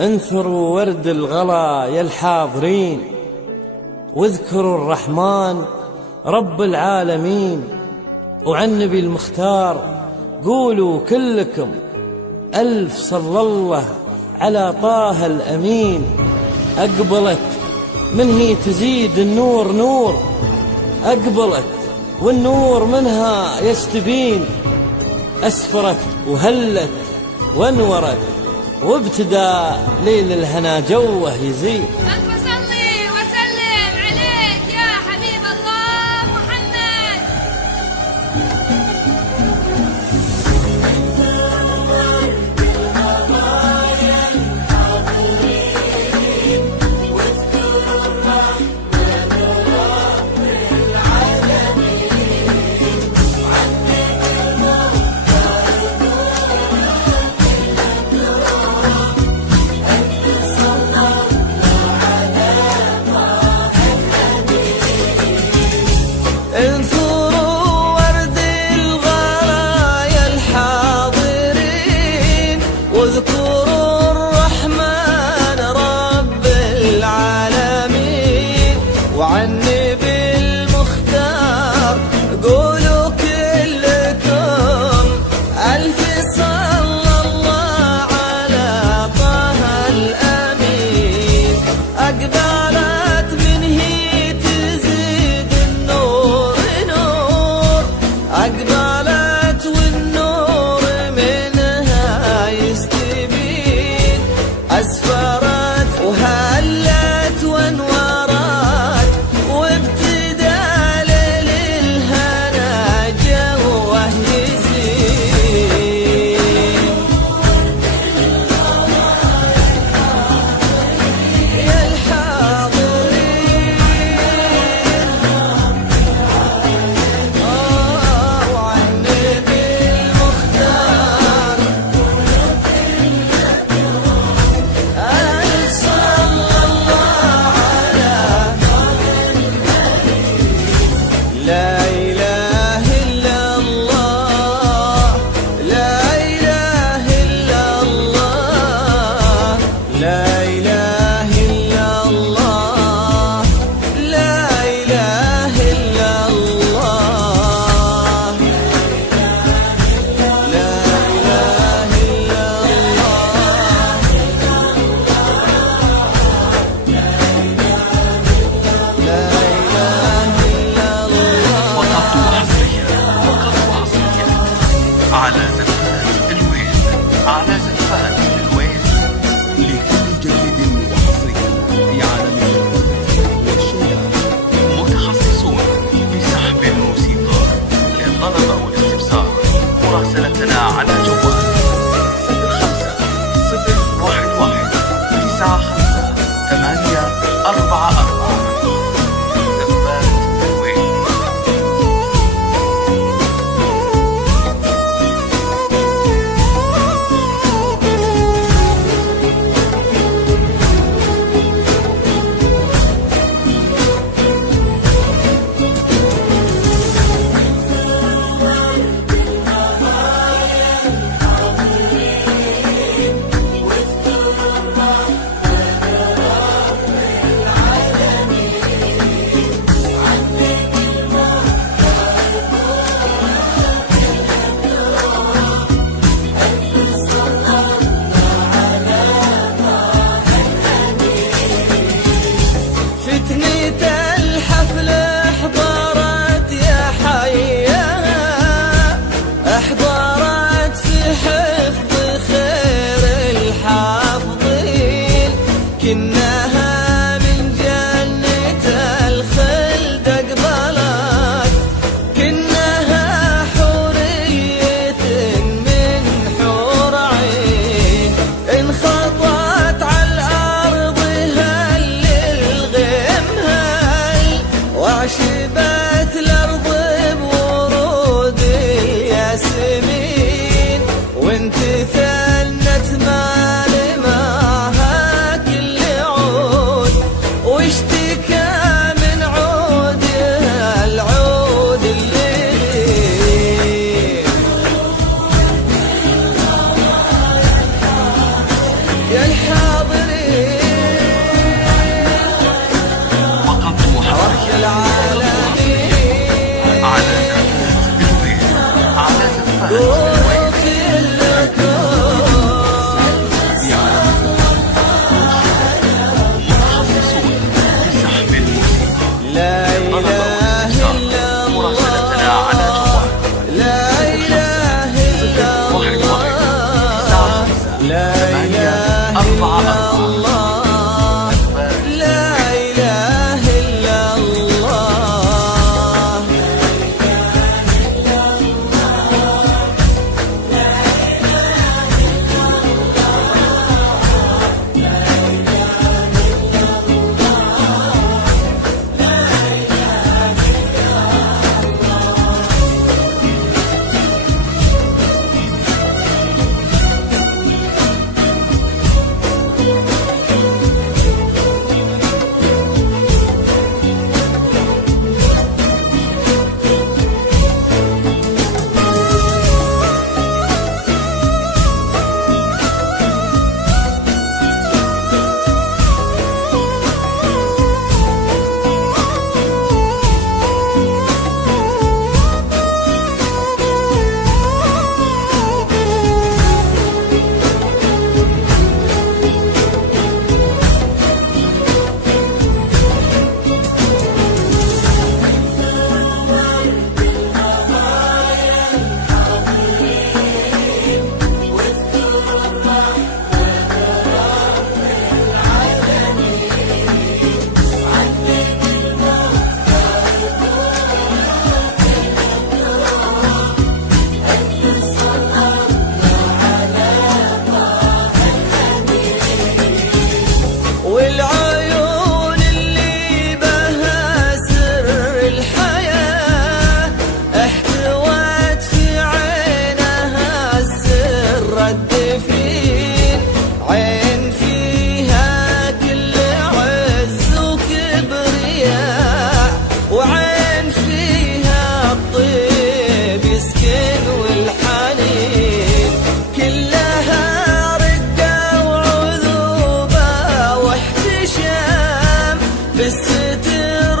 انثروا ورد الغلا يا الحاضرين، واذكروا الرحمن رب العالمين. وعن نبي المختار قولوا كلكم ألف صلى الله على طه الأمين. أقبلت من هي تزيد النور نور، أقبلت والنور منها يستبين. أسفرت وهلت وانورت، وابتدى ليل الهنا جوه يزين. ألف صلي وسلم عليك يا حبيب الله محمد. انثروا ورد الغلا يا الحاضرين، واذكروا الرحمن رب العالمين. وعن نبي المختار قولوا كلكم ألف صلى الله على طه الأمين. أقبلت من هي تزيد النور نور، أقبلت والنور منها يستبين. أسفرت وهلت وانورت، وابتدى ليل الهنا جوه يزين. يا الحاضرين وعن نبي المختار ألف صلى الله على لا إله إلا الله، لا إله إلا الله، لا إله إلا الله، لا إله إلا الله، لا إله إلا الله، لا إله إلا الله. وقفت حصريا على زفات الويل، على زفات الويل. لكل جديد وحصري في عالم الفن والشيلة. متخصصون بسحب الموسيقى. للطلب والاستفسار مراسلتنا على جوال 05-011-95-844. زفات الويل. فتنة الحفل احضرت يا حيها، احضرت في حفظ خير الحافظين. كناها من جنة الخلد اقبلت، كناها حورية من حور عين. انخطت على الأرض هل الغيم هل، وعشبت الأرض بورود الياسمين. وانت ثنت مال معها كل عود، واشتكى من عودها العود الليل. يا الحاضر بيت